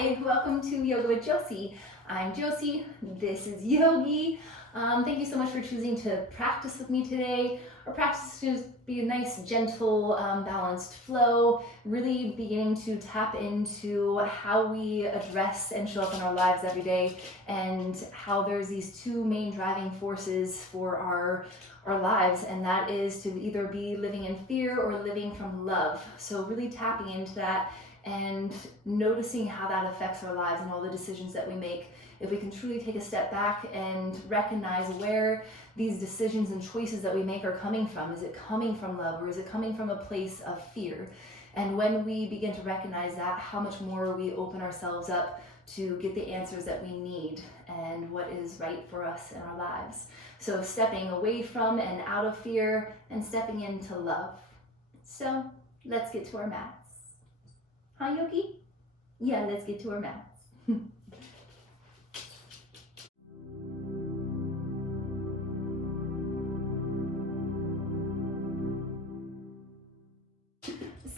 Hi, welcome to Yoga with Josie. I'm Josie, this is Yogi. Thank you so much for choosing to practice with me today. Our practice is to be a nice, gentle, balanced flow, really beginning to tap into how we address and show up in our lives every day, and how there's these two main driving forces for our lives, and that is to either be living in fear or living from love. So really tapping into that and noticing how that affects our lives and all the decisions that we make. If we can truly take a step back and recognize where these decisions and choices that we make are coming from. Is it coming from love, or is it coming from a place of fear? And when we begin to recognize that, how much more we open ourselves up to get the answers that we need and what is right for us in our lives. So stepping away from and out of fear and stepping into love. So let's get to our mats. Huh, Yogi? Yeah, let's get to our mats.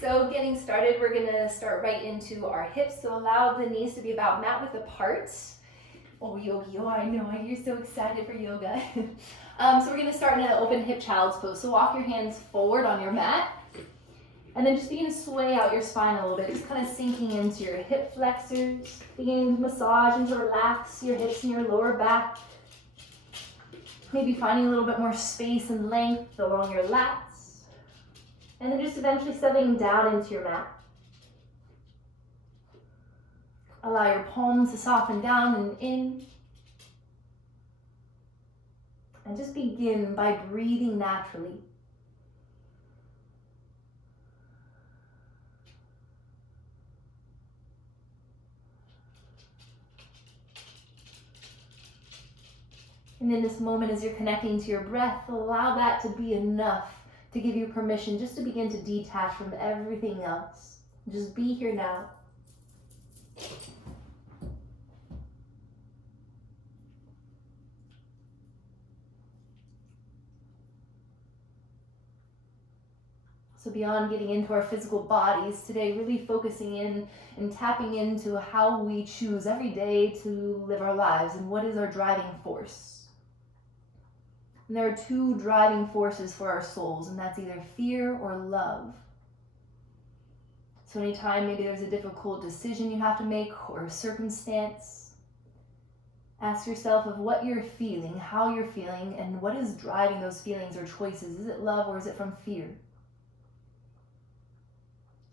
So getting started, we're gonna start right into our hips. So allow the knees to be about mat width apart. Oh, Yogi, oh, I know, you're so excited for yoga. So we're gonna start in an open hip child's pose. So walk your hands forward on your mat. And then just begin to sway out your spine a little bit, just kind of sinking into your hip flexors, beginning to massage and to relax your hips and your lower back. Maybe finding a little bit more space and length along your lats. And then just eventually settling down into your mat. Allow your palms to soften down and in. And just begin by breathing naturally. And in this moment, as you're connecting to your breath, allow that to be enough to give you permission just to begin to detach from everything else. Just be here now. So beyond getting into our physical bodies today, really focusing in and tapping into how we choose every day to live our lives and what is our driving force. And there are two driving forces for our souls, and that's either fear or love. So anytime maybe there's a difficult decision you have to make or a circumstance, ask yourself of what you're feeling, how you're feeling, and what is driving those feelings or choices. Is it love or is it from fear?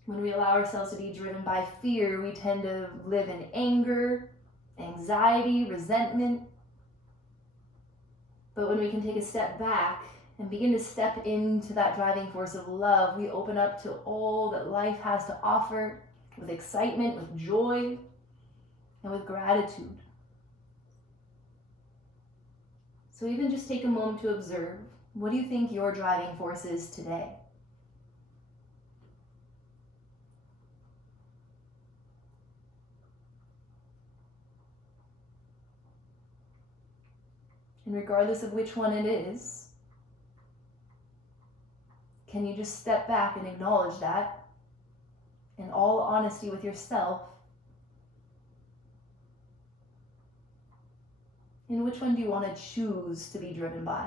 When we allow ourselves to be driven by fear, we tend to live in anger, anxiety, resentment. But when we can take a step back and begin to step into that driving force of love, we open up to all that life has to offer with excitement, with joy, and with gratitude. So even just take a moment to observe. What do you think your driving force is today? And regardless of which one it is, can you just step back and acknowledge that in all honesty with yourself? And which one do you want to choose to be driven by?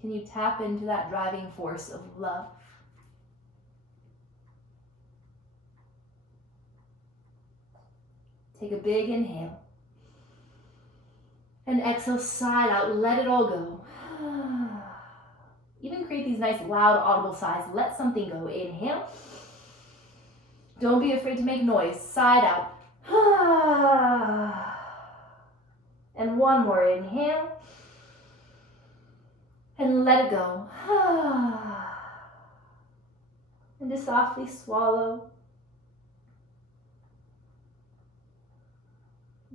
Can you tap into that driving force of love? Take a big inhale. And exhale, side out, let it all go. Even create these nice loud audible sighs. Let something go. Inhale. Don't be afraid to make noise. Side out. And one more. Inhale. And let it go. And just softly swallow.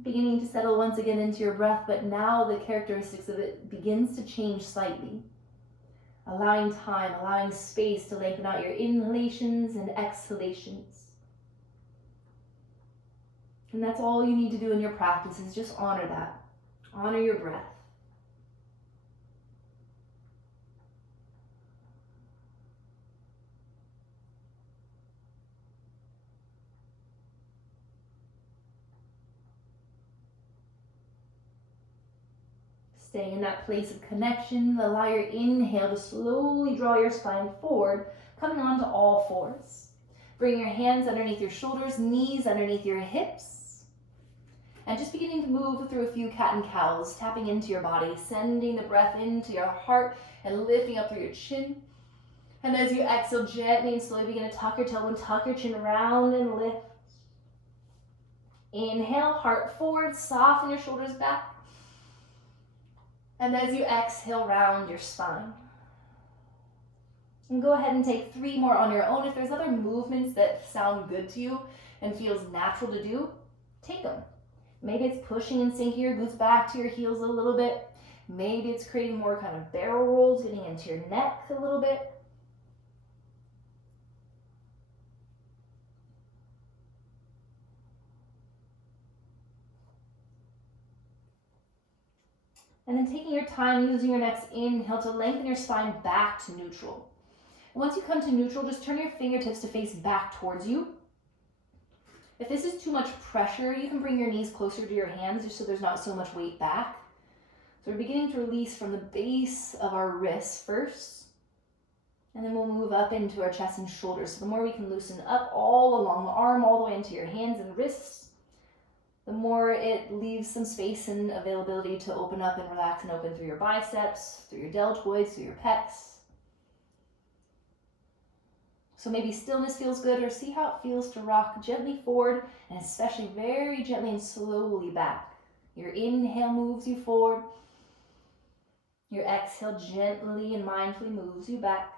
Beginning to settle once again into your breath, but now the characteristics of it begins to change slightly. Allowing time, allowing space to lengthen out your inhalations and exhalations. And that's all you need to do in your practice, is just honor that. Honor your breath. Staying in that place of connection, allow your inhale to slowly draw your spine forward, coming onto all fours. Bring your hands underneath your shoulders, knees underneath your hips. And just beginning to move through a few cat and cows, tapping into your body, sending the breath into your heart and lifting up through your chin. And as you exhale, gently and slowly begin to tuck your tailbone, tuck your chin around and lift. Inhale, heart forward, soften your shoulders back. And as you exhale, round your spine. And go ahead and take 3 more on your own. If there's other movements that sound good to you and feels natural to do, take them. Maybe it's pushing and sinking your glutes back to your heels a little bit. Maybe it's creating more kind of barrel rolls, getting into your neck a little bit. And then taking your time, using your next inhale to lengthen your spine back to neutral. And once you come to neutral, just turn your fingertips to face back towards you. If this is too much pressure, you can bring your knees closer to your hands just so there's not so much weight back. So we're beginning to release from the base of our wrists first. And then we'll move up into our chest and shoulders. So the more we can loosen up all along the arm, all the way into your hands and wrists, the more it leaves some space and availability to open up and relax and open through your biceps, through your deltoids, through your pecs. So maybe stillness feels good, or see how it feels to rock gently forward and especially very gently and slowly back. Your inhale moves you forward. Your exhale gently and mindfully moves you back.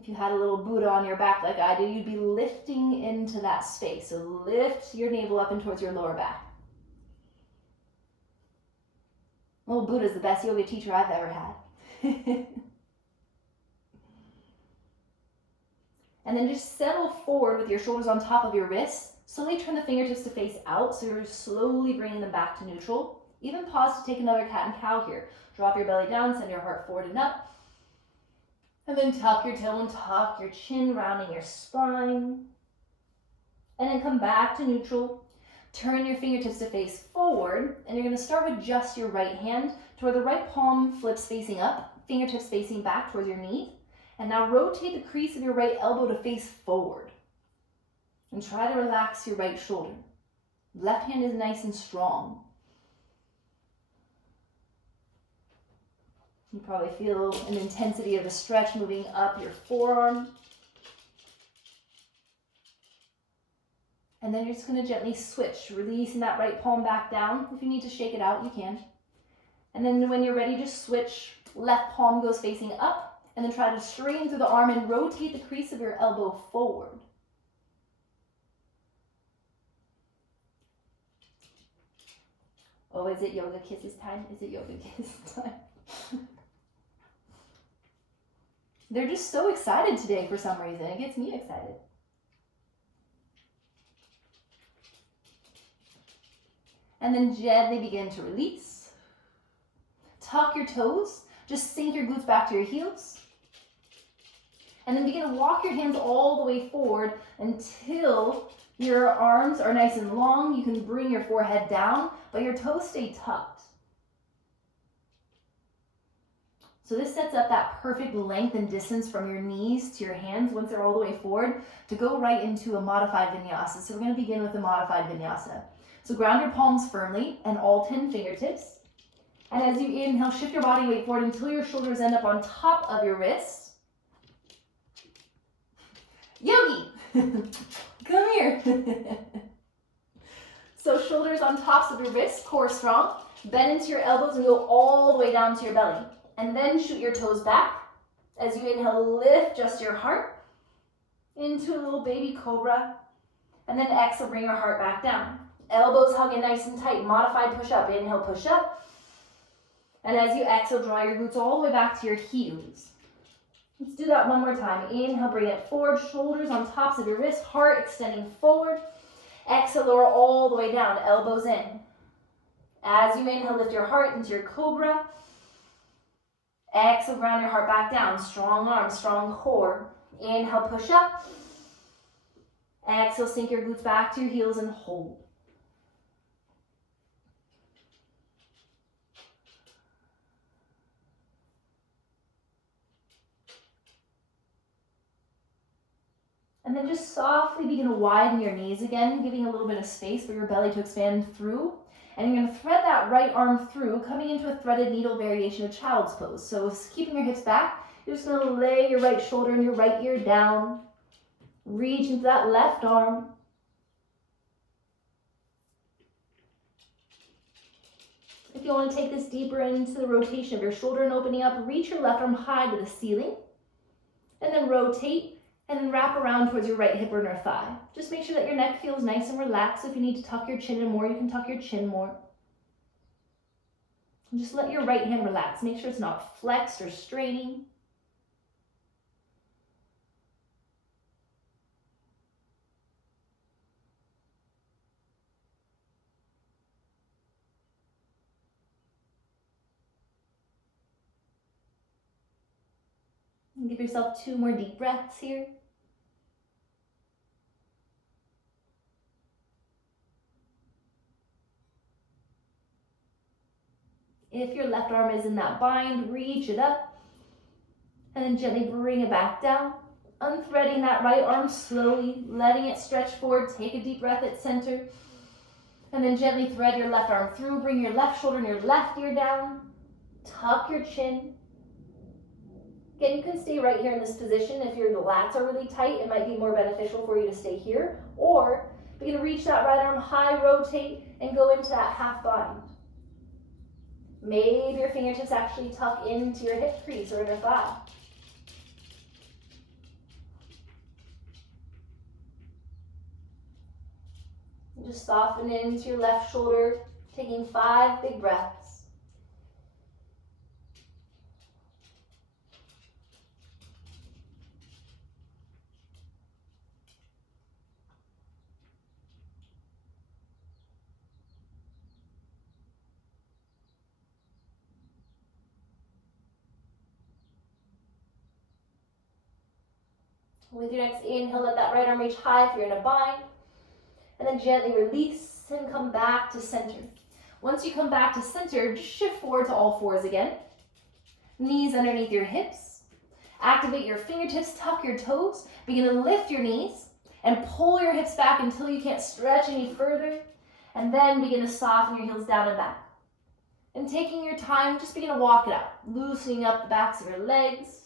If you had a little Buddha on your back like I did, you'd be lifting into that space. So lift your navel up and towards your lower back. Little Buddha's the best yoga teacher I've ever had. And then just settle forward with your shoulders on top of your wrists. Slowly turn the fingertips to face out, so you're slowly bringing them back to neutral. Even pause to take another cat and cow here. Drop your belly down, send your heart forward and up. And then tuck your tailbone, tuck your chin, rounding your spine. And then come back to neutral. Turn your fingertips to face forward. And you're going to start with just your right hand to where the right palm flips facing up, fingertips facing back towards your knee. And now rotate the crease of your right elbow to face forward. And try to relax your right shoulder. Left hand is nice and strong. You probably feel an intensity of the stretch moving up your forearm. And then you're just going to gently switch, releasing that right palm back down. If you need to shake it out, you can. And then when you're ready, just switch. Left palm goes facing up, and then try to straighten through the arm and rotate the crease of your elbow forward. Oh, is it yoga kisses time? Is it yoga kisses time? They're just so excited today for some reason. It gets me excited. And then gently begin to release. Tuck your toes. Just sink your glutes back to your heels. And then begin to walk your hands all the way forward until your arms are nice and long. You can bring your forehead down, but your toes stay tucked. So this sets up that perfect length and distance from your knees to your hands once they're all the way forward to go right into a modified vinyasa. So we're going to begin with the modified vinyasa. So ground your palms firmly and all 10 fingertips. And as you inhale, shift your body weight forward until your shoulders end up on top of your wrists. Yogi, come here. So shoulders on tops of your wrists, core strong. Bend into your elbows and go all the way down to your belly. And then shoot your toes back. As you inhale, lift just your heart into a little baby cobra. And then exhale, bring your heart back down. Elbows hug in nice and tight. Modified push up. Inhale, push up. And as you exhale, draw your glutes all the way back to your heels. Let's do that one more time. Inhale, bring it forward. Shoulders on tops of your wrists. Heart extending forward. Exhale, lower all the way down. Elbows in. As you inhale, lift your heart into your cobra. Exhale, ground your heart back down. Strong arms, strong core. Inhale, push up. Exhale, sink your glutes back to your heels and hold. And then just softly begin to widen your knees again, giving a little bit of space for your belly to expand through. And you're going to thread that right arm through, coming into a threaded needle variation of child's pose. So keeping your hips back, you're just going to lay your right shoulder and your right ear down. Reach into that left arm. If you want to take this deeper into the rotation of your shoulder and opening up, reach your left arm high to the ceiling. And then rotate. And then wrap around towards your right hip or inner thigh. Just make sure that your neck feels nice and relaxed. If you need to tuck your chin in more, you can tuck your chin more. And just let your right hand relax. Make sure it's not flexed or straining. And give yourself 2 more deep breaths here. If your left arm is in that bind, reach it up. And then gently bring it back down. Unthreading that right arm slowly, letting it stretch forward. Take a deep breath at center. And then gently thread your left arm through. Bring your left shoulder and your left ear down. Tuck your chin. Again, you can stay right here in this position. If your lats are really tight, it might be more beneficial for you to stay here. Or begin to reach that right arm high, rotate, and go into that half bind. Maybe your fingertips actually tuck into your hip crease or inner thigh. And just soften into your left shoulder, taking 5 big breaths. With your next inhale, let that right arm reach high if you're in a bind. And then gently release and come back to center. Once you come back to center, just shift forward to all fours again. Knees underneath your hips. Activate your fingertips, tuck your toes. Begin to lift your knees and pull your hips back until you can't stretch any further. And then begin to soften your heels down and back. And taking your time, just begin to walk it out. Loosening up the backs of your legs.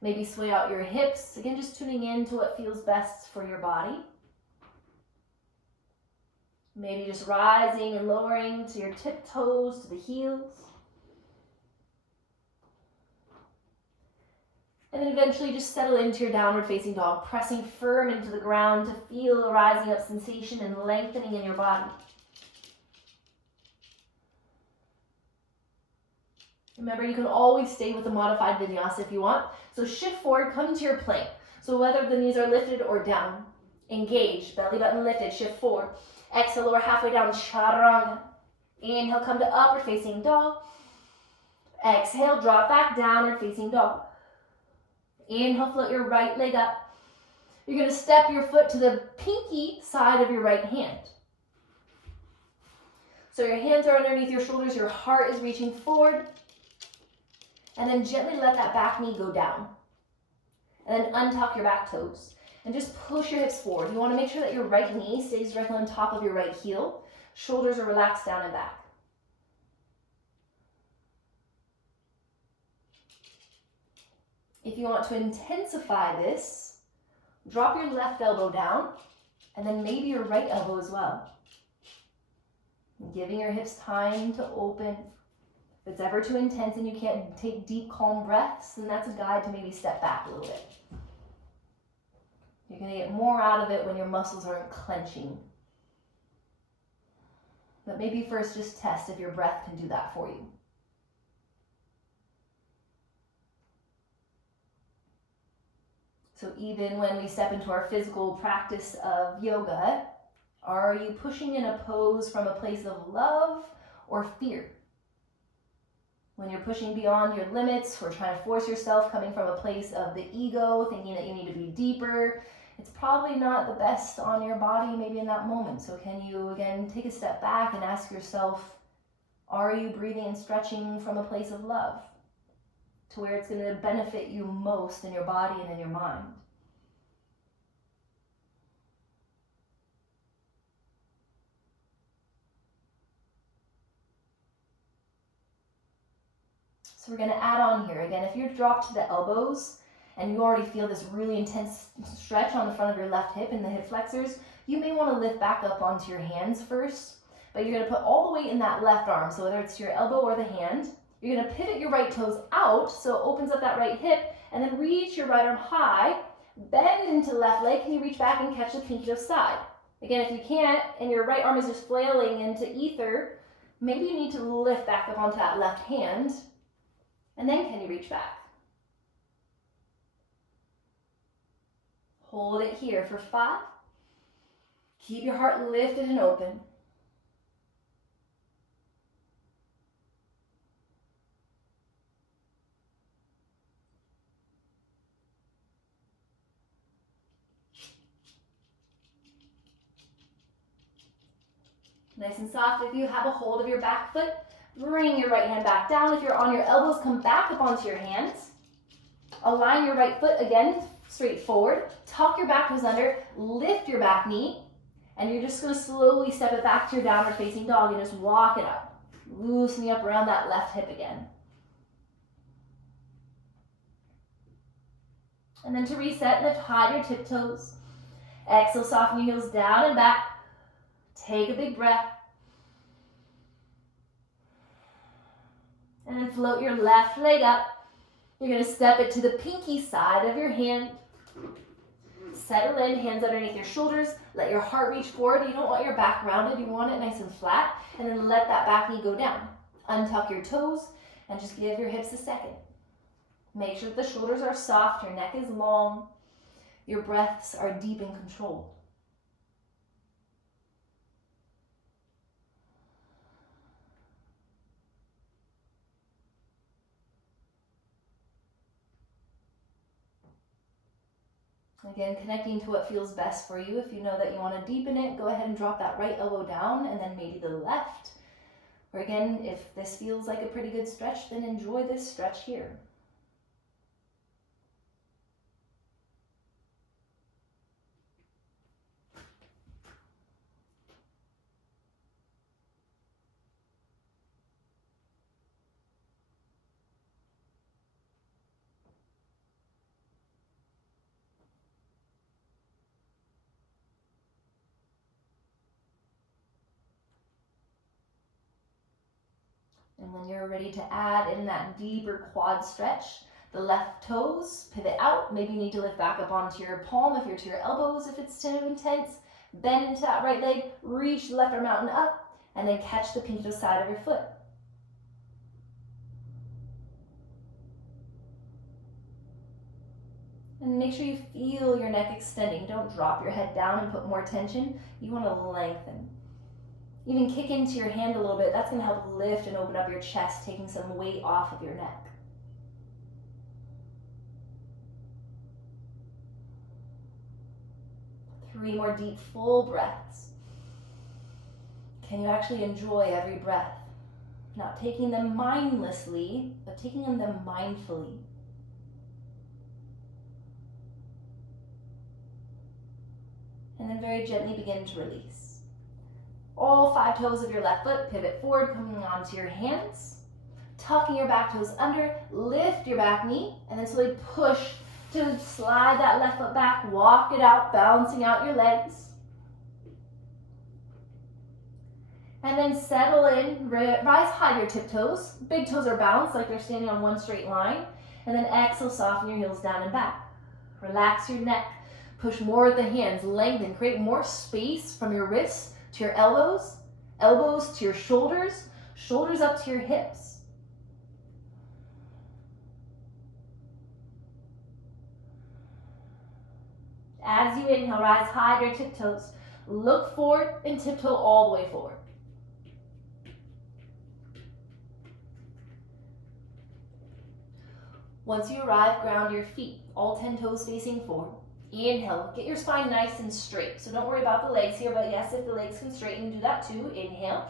Maybe sway out your hips. Again, just tuning in to what feels best for your body. Maybe just rising and lowering to your tiptoes, to the heels. And then eventually just settle into your downward facing dog, pressing firm into the ground to feel a rising up sensation and lengthening in your body. Remember, you can always stay with a modified vinyasa if you want. So shift forward, come to your plank. So whether the knees are lifted or down, engage, belly button lifted, shift forward. Exhale, lower halfway down, chaturanga. Inhale, come to upward facing dog. Exhale, drop back, downward facing dog. Inhale, float your right leg up. You're going to step your foot to the pinky side of your right hand. So your hands are underneath your shoulders, your heart is reaching forward. And then gently let that back knee go down. And then untuck your back toes. And just push your hips forward. You want to make sure that your right knee stays directly on top of your right heel. Shoulders are relaxed down and back. If you want to intensify this, drop your left elbow down and then maybe your right elbow as well. Giving your hips time to open. If it's ever too intense and you can't take deep, calm breaths, then that's a guide to maybe step back a little bit. You're going to get more out of it when your muscles aren't clenching. But maybe first just test if your breath can do that for you. So even when we step into our physical practice of yoga, are you pushing in a pose from a place of love or fear? When you're pushing beyond your limits or trying to force yourself, coming from a place of the ego, thinking that you need to be deeper, it's probably not the best on your body maybe in that moment. So can you again take a step back and ask yourself, are you breathing and stretching from a place of love to where it's going to benefit you most in your body and in your mind? So we're going to add on here. Again, if you're dropped to the elbows and you already feel this really intense stretch on the front of your left hip and the hip flexors, you may want to lift back up onto your hands first, but you're going to put all the weight in that left arm. So whether it's your elbow or the hand, you're going to pivot your right toes out so it opens up that right hip, and then reach your right arm high, bend into the left leg. Can you reach back and catch the pinky toe side? Again, if you can't and your right arm is just flailing into ether, maybe you need to lift back up onto that left hand. And then can you reach back? Hold it here for 5. Keep your heart lifted and open. Nice and soft. If you have a hold of your back foot, bring your right hand back down. If you're on your elbows, come back up onto your hands. Align your right foot again, straight forward. Tuck your back toes under, lift your back knee, and you're just going to slowly step it back to your downward facing dog and just walk it up. Loosening up around that left hip again. And then to reset, lift high your tiptoes. Exhale, soften your heels down and back. Take a big breath. And then float your left leg up. You're going to step it to the pinky side of your hand. Settle in, hands underneath your shoulders. Let your heart reach forward. You don't want your back rounded. You want it nice and flat. And then let that back knee go down. Untuck your toes and just give your hips a second. Make sure that the shoulders are soft. Your neck is long. Your breaths are deep and controlled. Again, connecting to what feels best for you. If you know that you want to deepen it, go ahead and drop that right elbow down and then maybe the left. Or again, if this feels like a pretty good stretch, then enjoy this stretch here. And when you're ready to add in that deeper quad stretch, the left toes pivot out. Maybe you need to lift back up onto your palm if you're to your elbows, if it's too intense. Bend into that right leg, reach the left arm out and up, and then catch the pinky toe side of your foot. And make sure you feel your neck extending. Don't drop your head down and put more tension. You want to lengthen. Even kick into your hand a little bit. That's going to help lift and open up your chest, taking some weight off of your neck. Three more deep, full breaths. Can you actually enjoy every breath? Not taking them mindlessly, but taking them mindfully. And then very gently begin to release. All 5 toes of your left foot pivot forward, coming onto your hands. Tucking your back toes under, lift your back knee, and then slowly push to slide that left foot back, walk it out, balancing out your legs. And then settle in, rise high your tiptoes. Big toes are balanced like they're standing on one straight line. And then exhale, soften your heels down and back. Relax your neck, push more with the hands, lengthen, create more space from your wrists to your elbows, elbows to your shoulders, shoulders up to your hips. As you inhale, rise high to your tiptoes. Look forward and tiptoe all the way forward. Once you arrive, ground your feet, all 10 toes facing forward. Inhale, get your spine nice and straight. So don't worry about the legs here, but yes, if the legs can straighten, do that too. Inhale.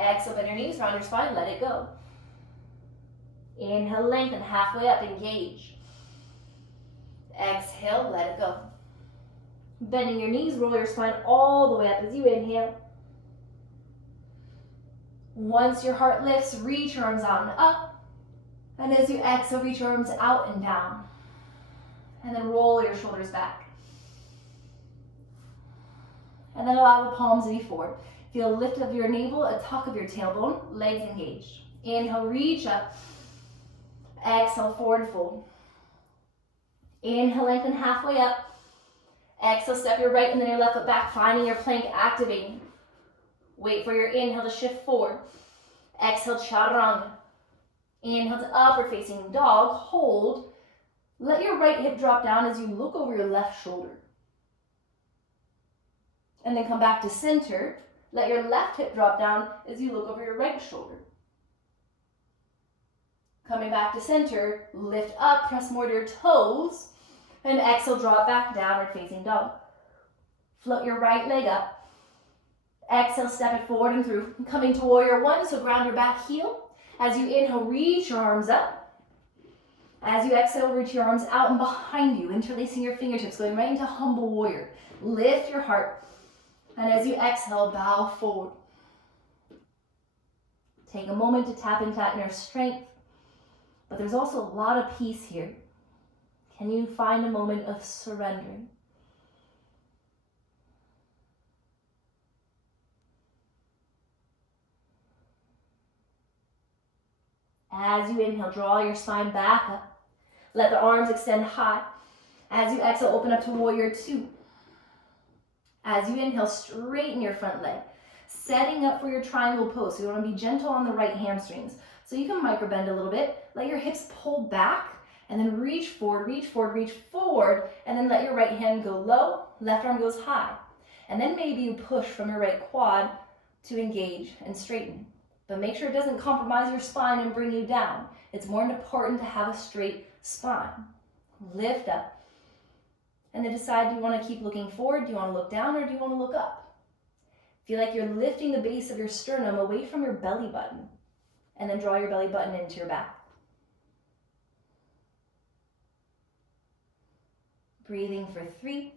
Exhale, bend your knees, round your spine, let it go. Inhale, lengthen, halfway up, engage. Exhale, let it go. Bending your knees, roll your spine all the way up as you inhale. Once your heart lifts, reach your arms out and up. And as you exhale, reach your arms out and down. And then roll your shoulders back. And then allow the palms to be forward. Feel a lift of your navel, a tuck of your tailbone, legs engaged. Inhale, reach up. Exhale, forward fold. Inhale, lengthen halfway up. Exhale, step your right and then your left foot back, finding your plank, activating. Wait for your inhale to shift forward. Exhale, chaturanga. Inhale to upward facing dog, hold. Let your right hip drop down as you look over your left shoulder. And then come back to center. Let your left hip drop down as you look over your right shoulder. Coming back to center, lift up, press more to your toes, and exhale, drop back, downward facing dog. Float your right leg up. Exhale, step it forward and through. Coming to warrior one, so ground your back heel. As you inhale, reach your arms up. As you exhale, reach your arms out and behind you, interlacing your fingertips, going right into humble warrior. Lift your heart. And as you exhale, bow forward. Take a moment to tap into that inner strength. But there's also a lot of peace here. Can you find a moment of surrendering? As you inhale, draw your spine back up. Let the arms extend high. As you exhale, open up to warrior two. As you inhale, straighten your front leg, setting up for your triangle pose. So you want to be gentle on the right hamstrings. So you can micro bend a little bit. Let your hips pull back and then reach forward, reach forward, reach forward, and then let your right hand go low, left arm goes high. And then maybe you push from your right quad to engage and straighten. But make sure it doesn't compromise your spine and bring you down. It's more important to have a straight spine. Lift up. And then decide, do you want to keep looking forward? Do you want to look down or do you want to look up? Feel like you're lifting the base of your sternum away from your belly button. And then draw your belly button into your back. Breathing for 3.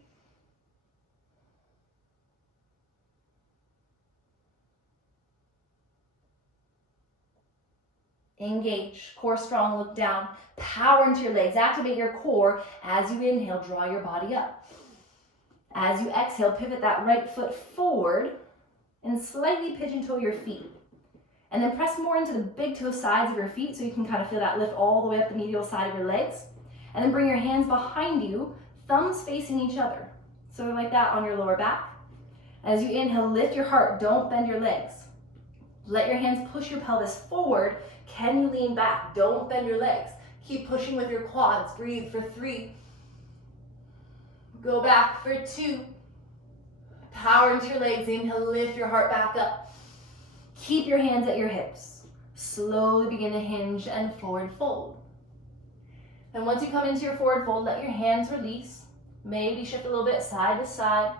Engage, core strong, look down. Power into your legs, activate your core. As you inhale, draw your body up. As you exhale, pivot that right foot forward and slightly pigeon toe your feet. And then press more into the big toe sides of your feet so you can kind of feel that lift all the way up the medial side of your legs. And then bring your hands behind you, thumbs facing each other. So like that on your lower back. As you inhale, lift your heart, don't bend your legs. Let your hands push your pelvis forward. Can you lean back? Don't bend your legs. Keep pushing with your quads. Breathe for 3. Go back for 2. Power into your legs. Inhale, lift your heart back up. Keep your hands at your hips. Slowly begin to hinge and forward fold. And once you come into your forward fold, let your hands release. Maybe shift a little bit side to side.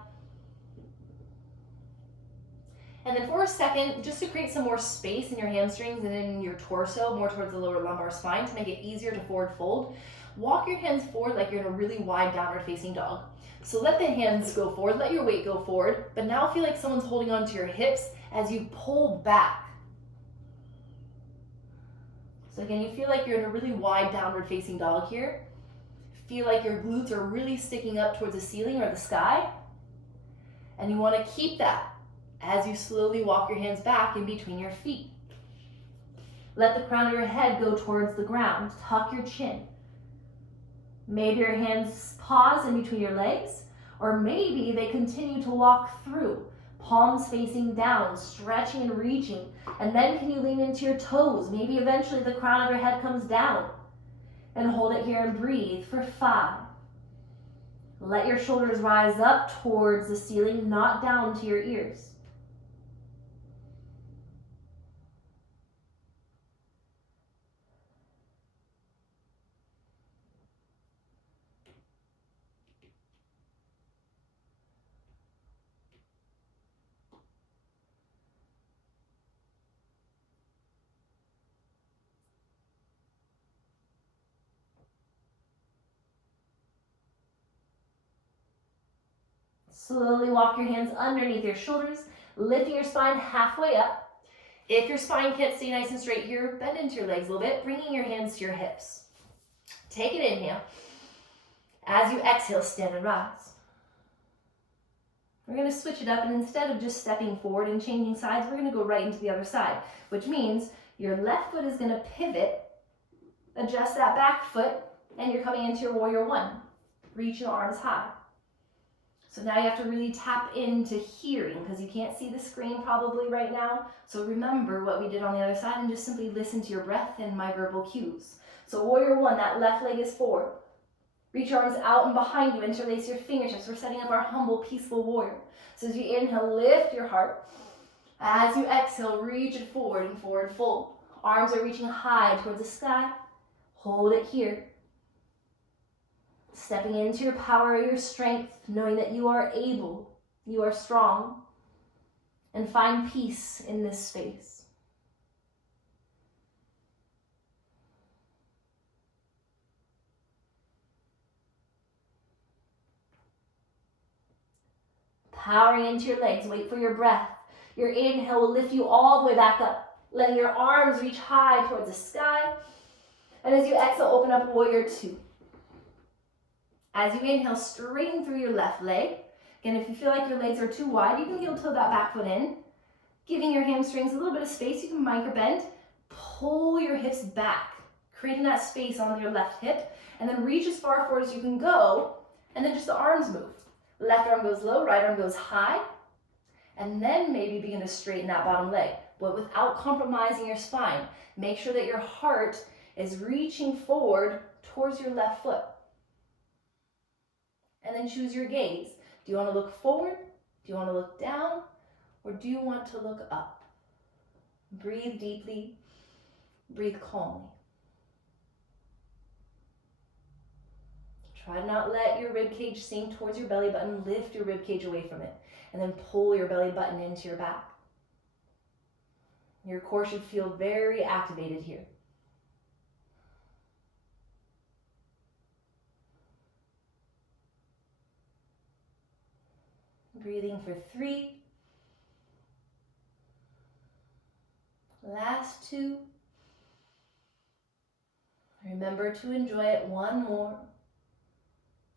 And then for a second, just to create some more space in your hamstrings and in your torso, more towards the lower lumbar spine to make it easier to forward fold, walk your hands forward like you're in a really wide downward facing dog. So let the hands go forward, let your weight go forward, but now feel like someone's holding onto your hips as you pull back. So again, you feel like you're in a really wide downward facing dog here. Feel like your glutes are really sticking up towards the ceiling or the sky. And you want to keep that as you slowly walk your hands back in between your feet. Let the crown of your head go towards the ground. Tuck your chin. Maybe your hands pause in between your legs, or maybe they continue to walk through, palms facing down, stretching and reaching. And then can you lean into your toes? Maybe eventually the crown of your head comes down. And hold it here and breathe for 5. Let your shoulders rise up towards the ceiling, not down to your ears. Slowly walk your hands underneath your shoulders, lifting your spine halfway up. If your spine can't stay nice and straight here, bend into your legs a little bit, bringing your hands to your hips. Take an inhale. As you exhale, stand and rise. We're going to switch it up, and instead of just stepping forward and changing sides, we're going to go right into the other side, which means your left foot is going to pivot, adjust that back foot, and you're coming into your warrior one. Reach your arms high. So now you have to really tap into hearing, because you can't see the screen probably right now. So remember what we did on the other side and just simply listen to your breath and my verbal cues. So warrior one, that left leg is forward. Reach your arms out and behind you, interlace your fingertips. We're setting up our humble, peaceful warrior. So as you inhale, lift your heart. As you exhale, reach it forward and forward fold. Arms are reaching high towards the sky. Hold it here. Stepping into your power, your strength, knowing that you are able, you are strong, and find peace in this space. Powering into your legs, wait for your breath. Your inhale will lift you all the way back up, letting your arms reach high towards the sky. And as you exhale, open up warrior two. As you inhale, straighten through your left leg. Again, if you feel like your legs are too wide, you can heel toe that back foot in, giving your hamstrings a little bit of space. You can micro bend, pull your hips back, creating that space on your left hip, and then reach as far forward as you can go, and then just the arms move. Left arm goes low, right arm goes high, and then maybe begin to straighten that bottom leg, but without compromising your spine. Make sure that your heart is reaching forward towards your left foot. And then choose your gaze. Do you want to look forward? Do you want to look down? Or do you want to look up? Breathe deeply. Breathe calmly. Try to not let your rib cage sink towards your belly button. Lift your rib cage away from it. And then pull your belly button into your back. Your core should feel very activated here. Breathing for 3. Last 2. Remember to enjoy it. 1 more.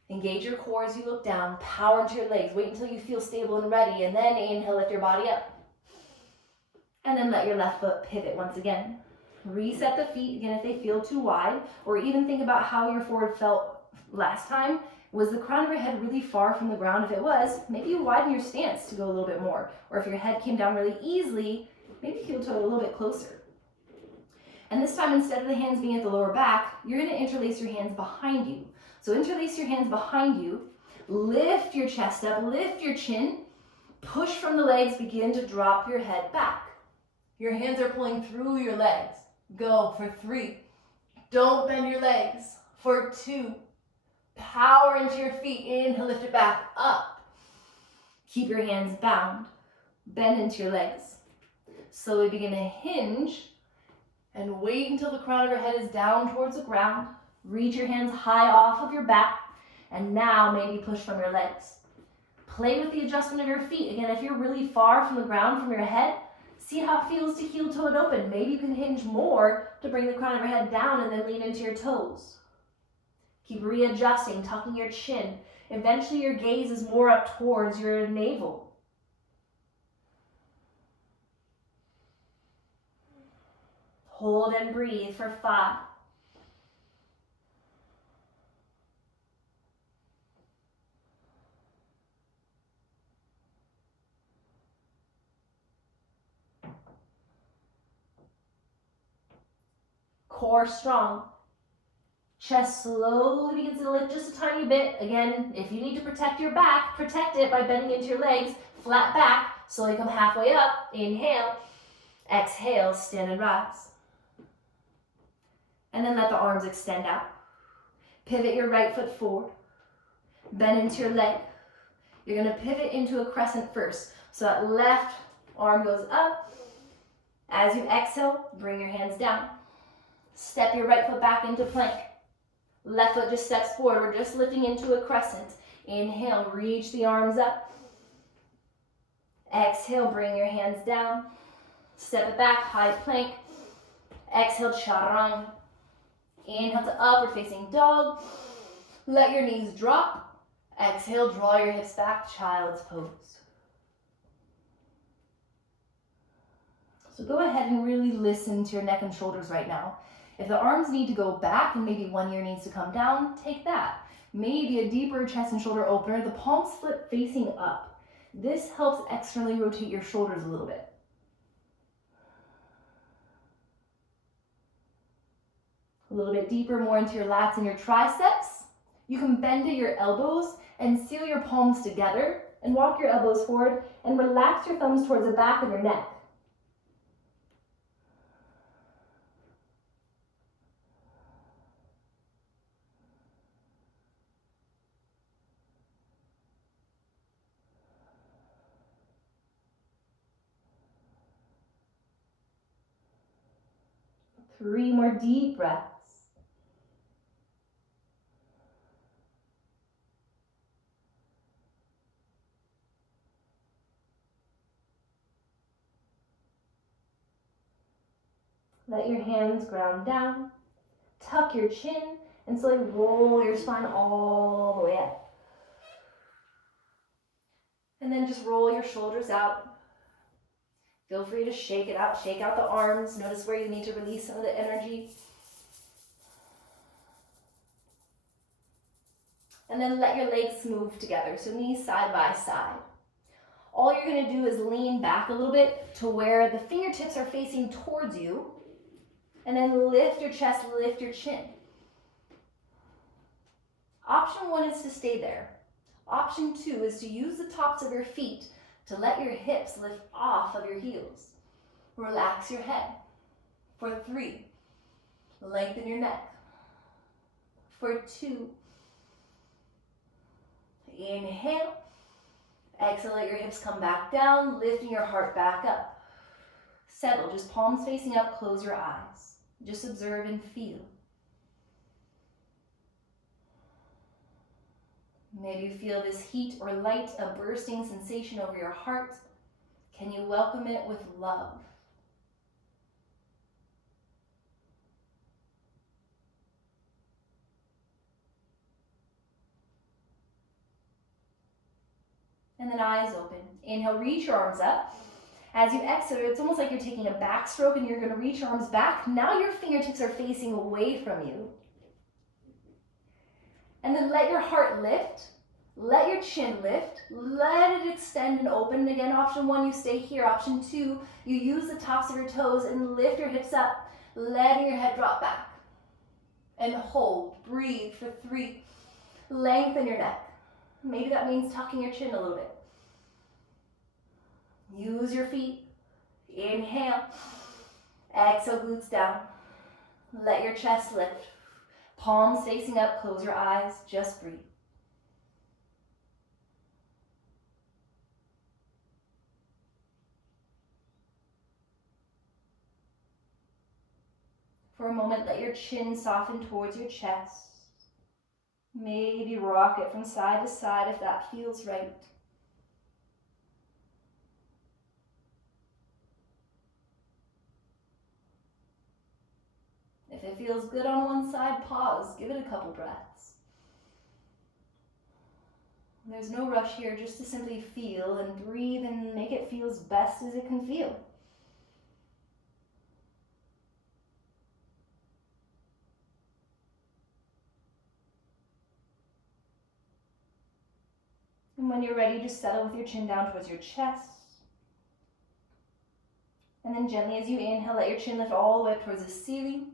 Engage your core as you look down. Power into your legs. Wait until you feel stable and ready, and then inhale, lift your body up. And then let your left foot pivot once again. Reset the feet, again, if they feel too wide, or even think about how your forward felt last time. Was the crown of your head really far from the ground? If it was, maybe you widen your stance to go a little bit more. Or if your head came down really easily, maybe heel toe a little bit closer. And this time, instead of the hands being at the lower back, you're going to interlace your hands behind you. So interlace your hands behind you, lift your chest up, lift your chin, push from the legs, begin to drop your head back. Your hands are pulling through your legs. Go for 3. Don't bend your legs. For 2. Power into your feet. Inhale, lift it back up. Keep your hands bound. Bend into your legs. Slowly begin to hinge and wait until the crown of your head is down towards the ground. Reach your hands high off of your back, and now maybe push from your legs. Play with the adjustment of your feet. Again, if you're really far from the ground from your head, see how it feels to heel toe it open. Maybe you can hinge more to bring the crown of your head down and then lean into your toes. Keep readjusting, tucking your chin. Eventually your gaze is more up towards your navel. Hold and breathe for 5. Core strong. Chest slowly begins to lift just a tiny bit. Again, if you need to protect your back, protect it by bending into your legs. Flat back, slowly come halfway up. Inhale. Exhale, stand and rise. And then let the arms extend out. Pivot your right foot forward. Bend into your leg. You're going to pivot into a crescent first. So that left arm goes up. As you exhale, bring your hands down. Step your right foot back into plank. Left foot just steps forward. We're just lifting into a crescent. Inhale, reach the arms up. Exhale, bring your hands down. Step it back, high plank. Exhale, chaturanga. Inhale to upward facing dog. Let your knees drop. Exhale, draw your hips back, child's pose. So go ahead and really listen to your neck and shoulders right now. If the arms need to go back and maybe one ear needs to come down, take that. Maybe a deeper chest and shoulder opener, the palms flip facing up. This helps externally rotate your shoulders a little bit. A little bit deeper, more into your lats and your triceps. You can bend at your elbows and seal your palms together and walk your elbows forward and relax your thumbs towards the back of your neck. Three more deep breaths. Let your hands ground down. Tuck your chin and slowly roll your spine all the way up. And then just roll your shoulders out. Feel free to shake it out, shake out the arms. Notice where you need to release some of the energy. And then let your legs move together, so knees side by side. All you're gonna do is lean back a little bit to where the fingertips are facing towards you, and then lift your chest, lift your chin. Option one is to stay there. Option two is to use the tops of your feet to let your hips lift off of your heels. Relax your head. For 3, lengthen your neck. For 2, inhale. Exhale, let your hips come back down, lifting your heart back up. Settle, just palms facing up, close your eyes. Just observe and feel. Maybe you feel this heat or light, a bursting sensation over your heart. Can you welcome it with love? And then eyes open. Inhale, reach your arms up. As you exhale, it's almost like you're taking a backstroke and you're going to reach your arms back. Now your fingertips are facing away from you. And then let your heart lift. Let your chin lift. Let it extend and open. Again, option one, you stay here. Option two, you use the tops of your toes and lift your hips up, letting your head drop back. And hold. Breathe for 3. Lengthen your neck. Maybe that means tucking your chin a little bit. Use your feet. Inhale. Exhale, glutes down. Let your chest lift. Palms facing up, close your eyes, just breathe. For a moment, let your chin soften towards your chest. Maybe rock it from side to side if that feels right. If it feels good on one side, pause, give it a couple breaths. There's no rush here, just to simply feel and breathe and make it feel as best as it can feel. And when you're ready, just settle with your chin down towards your chest. And then gently as you inhale, let your chin lift all the way up towards the ceiling.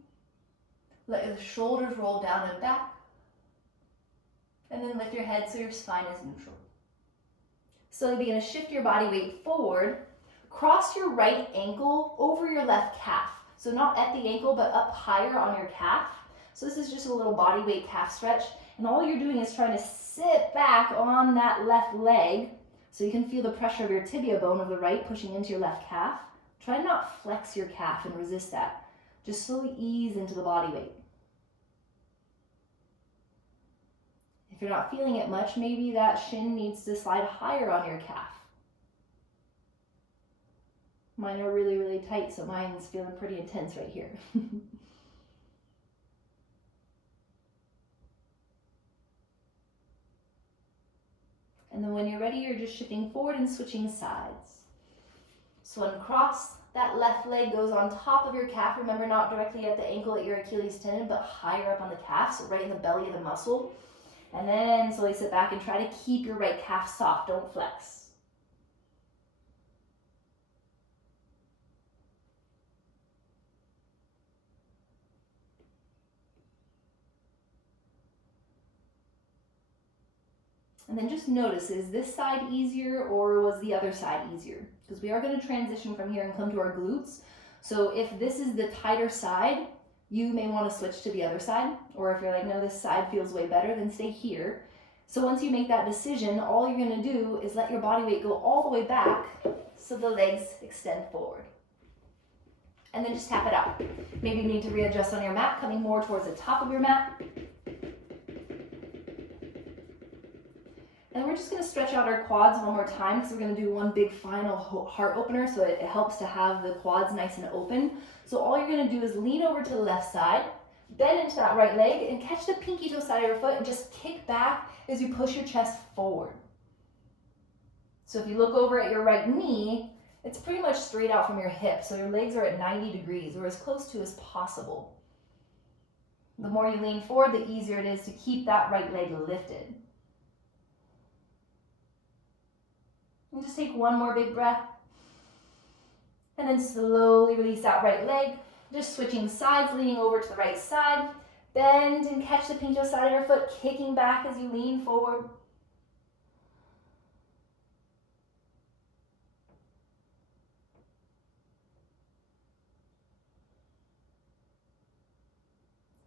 Let your shoulders roll down and back. And then lift your head so your spine is neutral. Slowly begin to shift your body weight forward. Cross your right ankle over your left calf. So not at the ankle, but up higher on your calf. So this is just a little body weight calf stretch. And all you're doing is trying to sit back on that left leg so you can feel the pressure of your tibia bone of the right pushing into your left calf. Try to not flex your calf and resist that. Just slowly ease into the body weight. If you're not feeling it much, maybe that shin needs to slide higher on your calf. Mine are really, really tight, so mine's feeling pretty intense right here. And then when you're ready, you're just shifting forward and switching sides. So uncross, that left leg goes on top of your calf. Remember, not directly at the ankle at your Achilles tendon, but higher up on the calf, so right in the belly of the muscle. And then slowly sit back and try to keep your right calf soft, don't flex. And then just notice, is this side easier or was the other side easier? Because we are going to transition from here and come to our glutes. So if this is the tighter side, you may want to switch to the other side. Or if you're like, no, this side feels way better, then stay here. So once you make that decision, all you're going to do is let your body weight go all the way back so the legs extend forward. And then just tap it out. Maybe you need to readjust on your mat, coming more towards the top of your mat. And we're just going to stretch out our quads one more time because we're going to do one big final heart opener, so it helps to have the quads nice and open. So all you're going to do is lean over to the left side, bend into that right leg, and catch the pinky toe side of your foot and just kick back as you push your chest forward. So if you look over at your right knee, it's pretty much straight out from your hip, so your legs are at 90 degrees or as close to as possible. The more you lean forward, the easier it is to keep that right leg lifted. And just take one more big breath. And then slowly release that right leg. Just switching sides, leaning over to the right side. Bend and catch the pinky toe side of your foot, kicking back as you lean forward.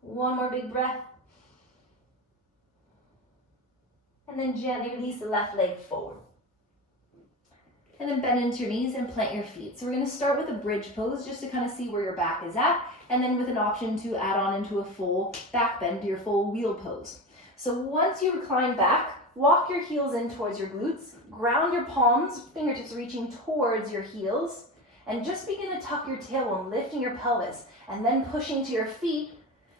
One more big breath. And then gently release the left leg forward. And then bend into your knees and plant your feet. So we're going to start with a bridge pose just to kind of see where your back is at, and then with an option to add on into a full back bend to your full wheel pose. So once you recline back, walk your heels in towards your glutes, ground your palms, fingertips reaching towards your heels, and just begin to tuck your tailbone, lifting your pelvis, and then pushing to your feet.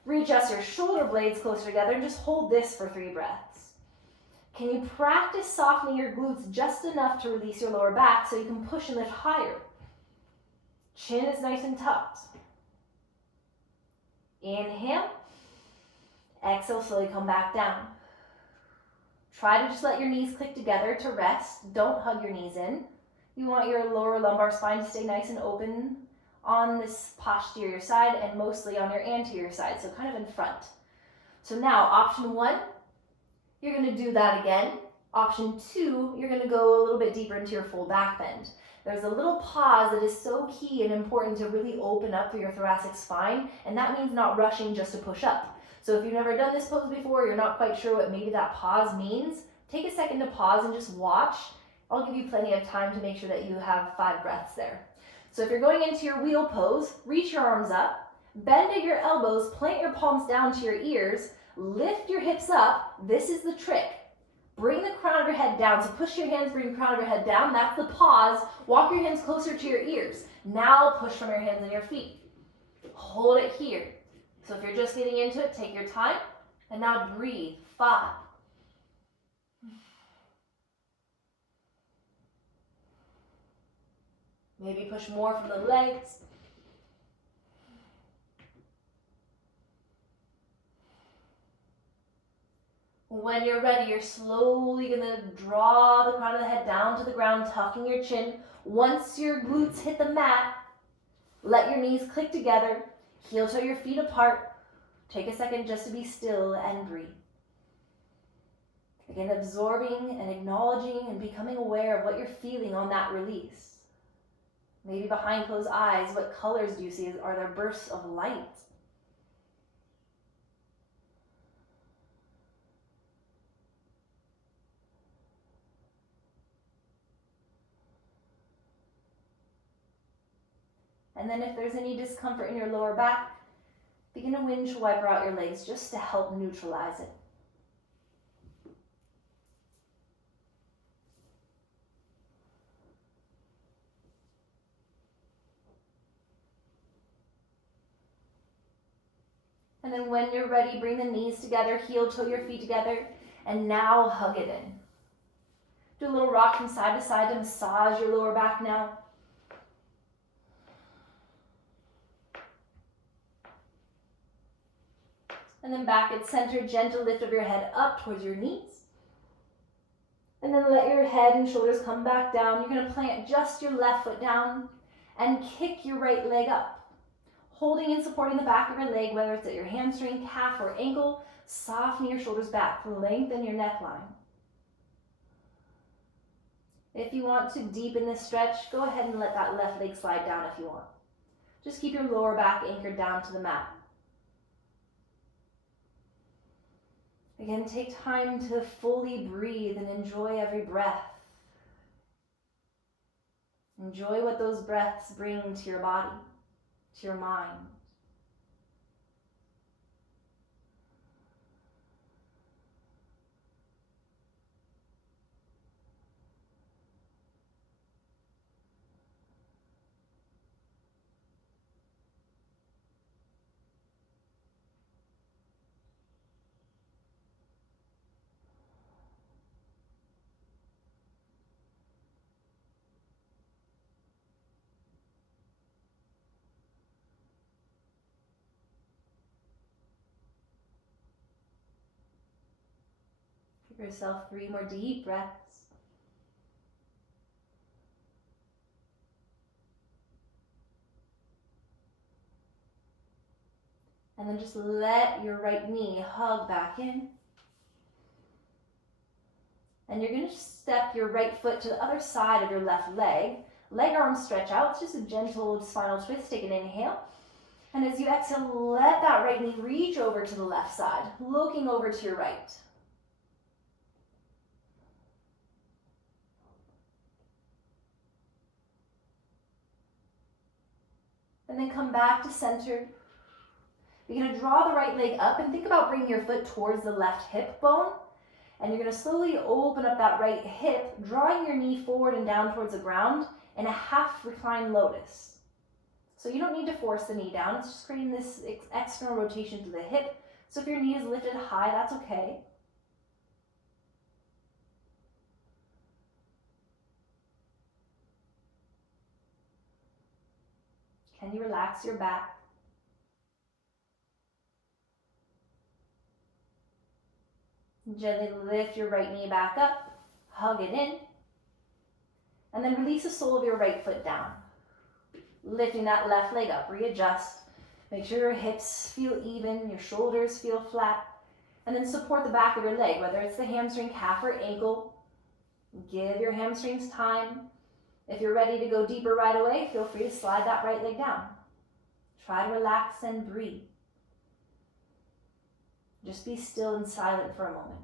Readjust your shoulder blades closer together and just hold this for 3 breaths. Can you practice softening your glutes just enough to release your lower back so you can push and lift higher? Chin is nice and tucked. Inhale. Exhale, slowly come back down. Try to just let your knees click together to rest. Don't hug your knees in. You want your lower lumbar spine to stay nice and open on this posterior side and mostly on your anterior side, so kind of in front. So now, option 1, you're going to do that again. Option 2, you're going to go a little bit deeper into your full back bend. There's a little pause that is so key and important to really open up through your thoracic spine, and that means not rushing just to push up. So if you've never done this pose before, you're not quite sure what maybe that pause means, take a second to pause and just watch. I'll give you plenty of time to make sure that you have 5 breaths there. So if you're going into your wheel pose, reach your arms up, bend at your elbows, plant your palms down to your ears, lift your hips up. This is the trick. Bring the crown of your head down. So push your hands, bring the crown of your head down. That's the pause. Walk your hands closer to your ears. Now push from your hands and your feet. Hold it here. So if you're just getting into it, take your time. And now breathe. 5. Maybe push more from the legs. When you're ready, you're slowly going to draw the crown of the head down to the ground, tucking your chin. Once your glutes hit the mat, let your knees click together, heel toe your feet apart. Take a second just to be still and breathe. Again, absorbing and acknowledging and becoming aware of what you're feeling on that release. Maybe behind closed eyes, what colors do you see? Are there bursts of light? And then if there's any discomfort in your lower back, begin to windshield wiper out your legs just to help neutralize it. And then when you're ready, bring the knees together, heel toe your feet together, and now hug it in. Do a little rock from side to side to massage your lower back now. And then back at center, gentle lift of your head up towards your knees. And then let your head and shoulders come back down. You're going to plant just your left foot down and kick your right leg up. Holding and supporting the back of your leg, whether it's at your hamstring, calf, or ankle, soften your shoulders back, lengthen your neckline. If you want to deepen this stretch, go ahead and let that left leg slide down if you want. Just keep your lower back anchored down to the mat. Again, take time to fully breathe and enjoy every breath. Enjoy what those breaths bring to your body, to your mind. Give yourself 3 more deep breaths. And then just let your right knee hug back in. And you're going to step your right foot to the other side of your left leg. Leg arms stretch out. It's just a gentle spinal twist. Take an inhale. And as you exhale, let that right knee reach over to the left side, looking over to your right. And then come back to center. You're going to draw the right leg up and think about bringing your foot towards the left hip bone. And you're going to slowly open up that right hip, drawing your knee forward and down towards the ground in a half reclined lotus. So you don't need to force the knee down. It's just creating this external rotation through the hip. So if your knee is lifted high, that's okay. Can you relax your back? Gently lift your right knee back up, hug it in, and then release the sole of your right foot down. Lifting that left leg up, readjust. Make sure your hips feel even, your shoulders feel flat, and then support the back of your leg, whether it's the hamstring, calf, or ankle. Give your hamstrings time. If you're ready to go deeper right away, feel free to slide that right leg down. Try to relax and breathe. Just be still and silent for a moment.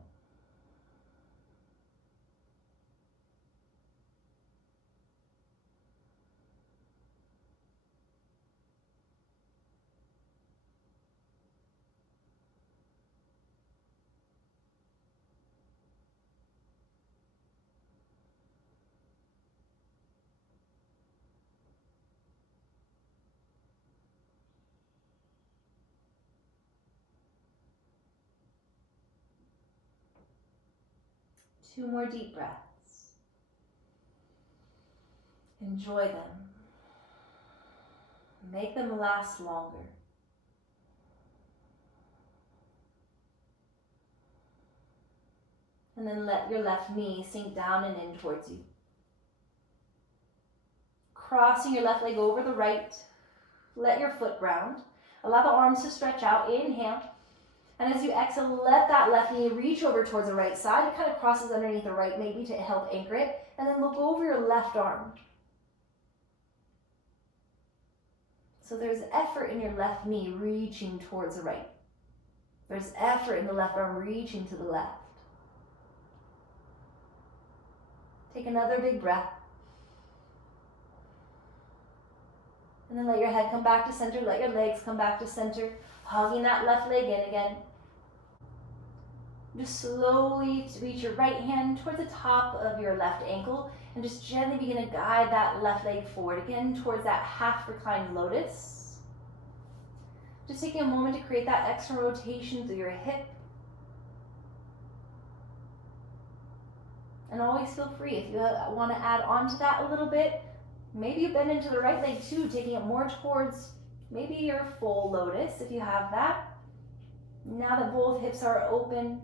Two more deep breaths. Enjoy them. Make them last longer. And then let your left knee sink down and in towards you. Crossing your left leg over the right. Let your foot ground. Allow the arms to stretch out. Inhale. And as you exhale, let that left knee reach over towards the right side. It kind of crosses underneath the right, maybe to help anchor it. And then look over your left arm. So there's effort in your left knee reaching towards the right. There's effort in the left arm reaching to the left. Take another big breath. And then let your head come back to center. Let your legs come back to center. Hugging that left leg in again. Just slowly reach your right hand towards the top of your left ankle and just gently begin to guide that left leg forward again towards that half reclined lotus. Just taking a moment to create that extra rotation through your hip. And always feel free, if you want to add on to that a little bit, maybe you bend into the right leg too, taking it more towards maybe your full lotus if you have that. Now that both hips are open,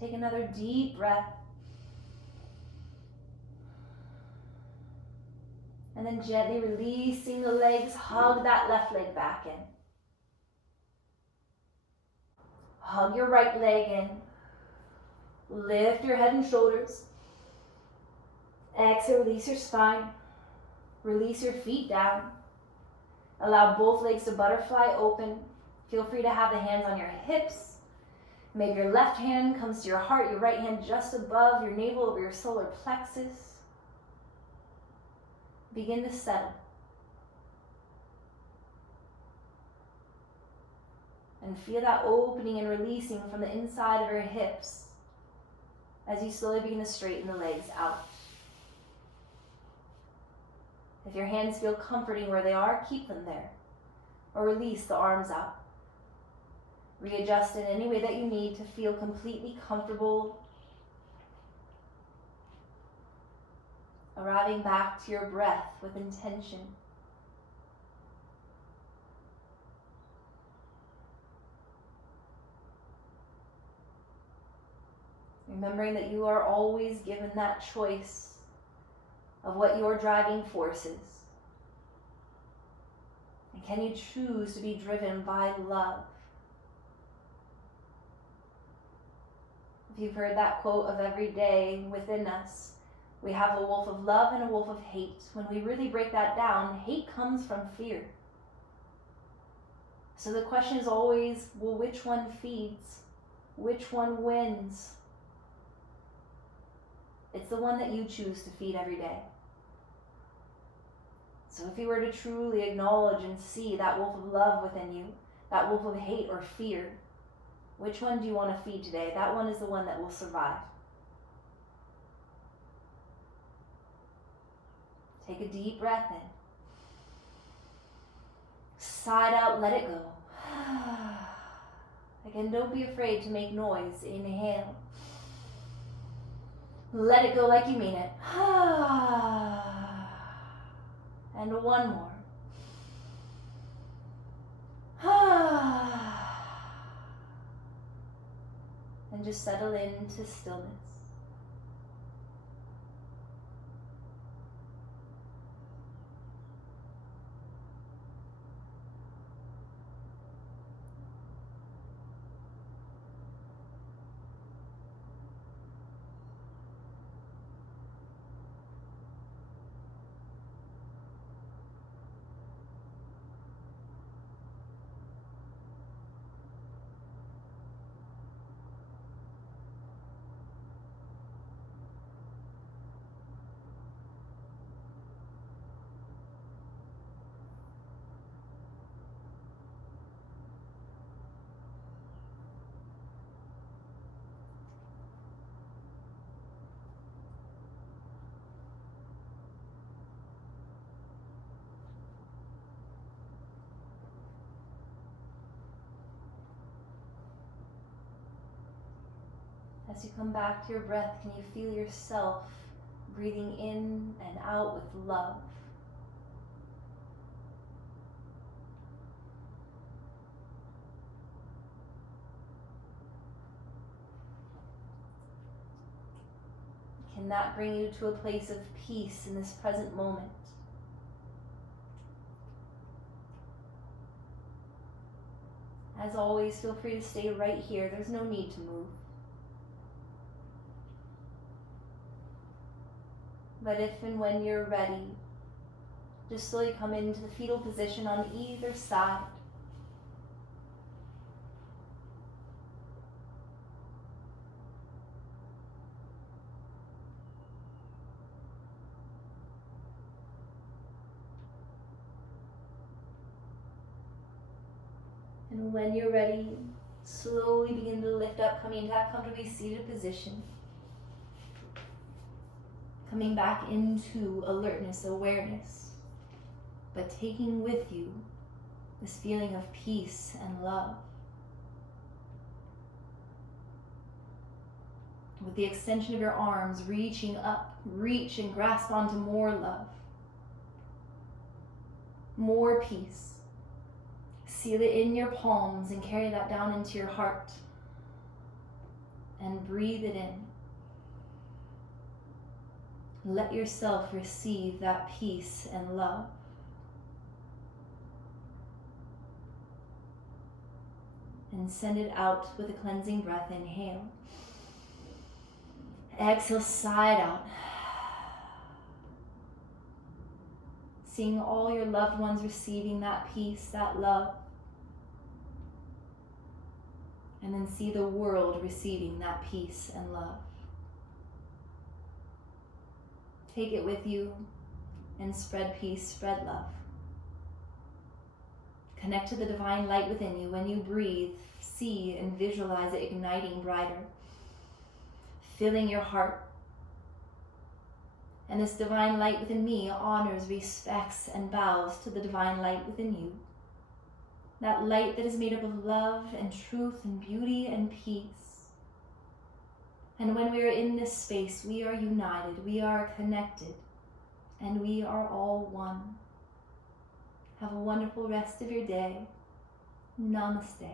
take another deep breath. And then gently releasing the legs, hug that left leg back in. Hug your right leg in. Lift your head and shoulders. Exhale, release your spine. Release your feet down. Allow both legs to butterfly open. Feel free to have the hands on your hips. Maybe your left hand comes to your heart, your right hand just above your navel over your solar plexus. Begin to settle. And feel that opening and releasing from the inside of your hips as you slowly begin to straighten the legs out. If your hands feel comforting where they are, keep them there. Or release the arms out. Readjust in any way that you need to feel completely comfortable. Arriving back to your breath with intention. Remembering that you are always given that choice of what your driving force is. And can you choose to be driven by love? If you've heard that quote of every day within us, we have a wolf of love and a wolf of hate. When we really break that down, hate comes from fear. So the question is always, well, which one feeds? Which one wins? It's the one that you choose to feed every day. So if you were to truly acknowledge and see that wolf of love within you, that wolf of hate or fear, which one do you want to feed today? That one is the one that will survive. Take a deep breath in. Side out, let it go. Again, don't be afraid to make noise. Inhale. Let it go like you mean it. And one more. And just settle into stillness. As you come back to your breath, can you feel yourself breathing in and out with love? Can that bring you to a place of peace in this present moment? As always, feel free to stay right here. There's no need to move. But if and when you're ready, just slowly come into the fetal position on either side. And when you're ready, slowly begin to lift up, coming into that comfortably seated position. Coming back into alertness, awareness, but taking with you this feeling of peace and love. With the extension of your arms, reaching up, reach and grasp onto more love, more peace. Seal it in your palms and carry that down into your heart. And breathe it in. Let yourself receive that peace and love. And send it out with a cleansing breath. Inhale. Exhale, side out. Seeing all your loved ones receiving that peace, that love. And then see the world receiving that peace and love. Take it with you and spread peace, spread love. Connect to the divine light within you. When you breathe, see and visualize it igniting brighter, filling your heart. And this divine light within me honors, respects, and bows to the divine light within you. That light that is made up of love and truth and beauty and peace. And when we are in this space, we are united, we are connected, and we are all one. Have a wonderful rest of your day. Namaste.